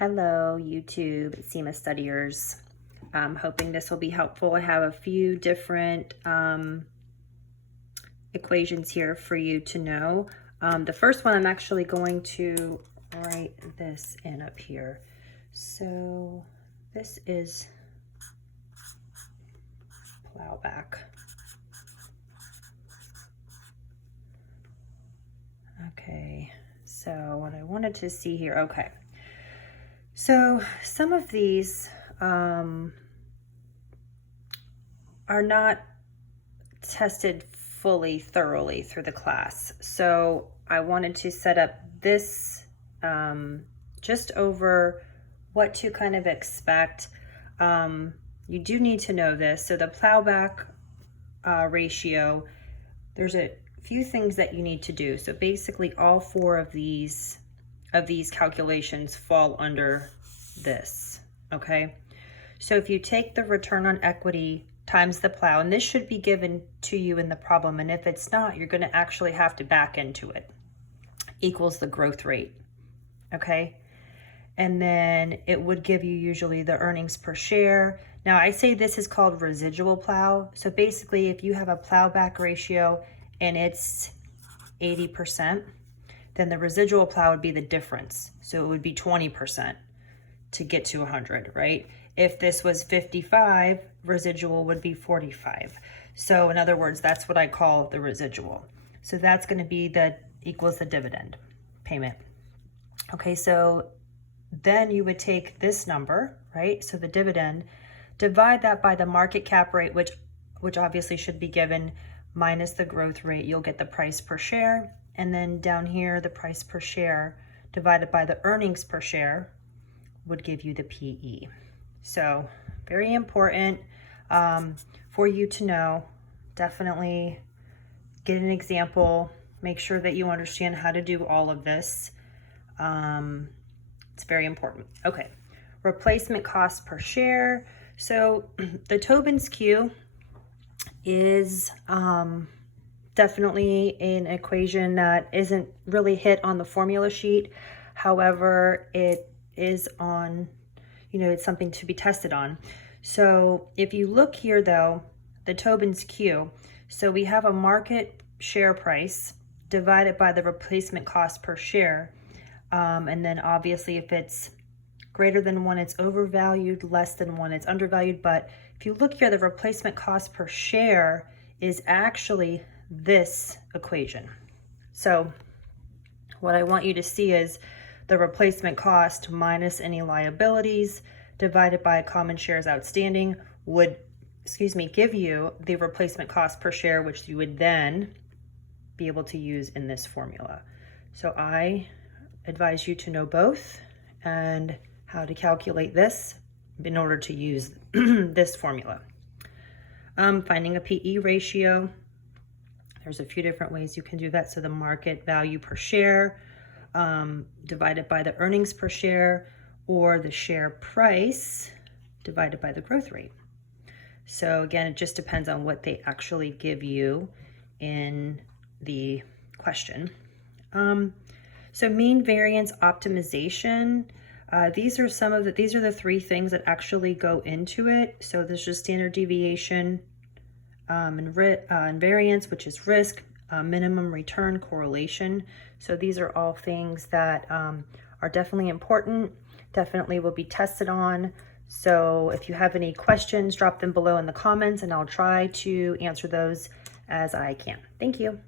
Hello, YouTube CIMA studiers. I'm hoping this will be helpful. I have a few different equations here for you to know. The first one, I'm actually going to write this in up here. So this is plowback. Okay, so what I wanted to see here, okay. So some of these are not tested fully thoroughly through the class. So I wanted to set up this just over what to kind of expect. You do need to know this. So the plowback ratio, there's a few things that you need to do. So basically all four of these calculations fall under this, okay? So if you take the return on equity times the plow, and this should be given to you in the problem, and if it's not, you're gonna actually have to back into it, equals the growth rate, okay? And then it would give you usually the earnings per share. Now I say this is called residual plow. So basically if you have a plowback ratio and it's 80%, then the residual plow would be the difference. So it would be 20% to get to 100, right? If this was 55, residual would be 45. So in other words, that's what I call the residual. So that's gonna be that equals the dividend payment. Okay, so then you would take this number, right? So the dividend, divide that by the market cap rate, which obviously should be given, minus the growth rate, you'll get the price per share. And then down here, the price per share divided by the earnings per share would give you the PE. So very important for you to know. Definitely get an example. Make sure that you understand how to do all of this. It's very important. Okay, replacement cost per share. So the Tobins Q is definitely an equation that isn't really hit on the formula sheet. However, it is on, it's something to be tested on. So if you look here though, the Tobins Q, so we have a market share price divided by the replacement cost per share. And then obviously if it's greater than 1, it's overvalued, less than 1, it's undervalued. But if you look here, the replacement cost per share is actually this equation. So what I want you to see is the replacement cost minus any liabilities divided by common shares outstanding would, give you the replacement cost per share, which you would then be able to use in this formula. So I advise you to know both and how to calculate this in order to use this formula. Finding a PE ratio, there's a few different ways you can do that. So the market value per share divided by the earnings per share, or the share price divided by the growth rate. So again, it just depends on what they actually give you in the question. So mean variance optimization, these are the three things that actually go into it. So there's just standard deviation and variance, which is risk, minimum return, correlation. So these are all things that are definitely important, definitely will be tested on. So if you have any questions, drop them below in the comments and I'll try to answer those as I can. Thank you.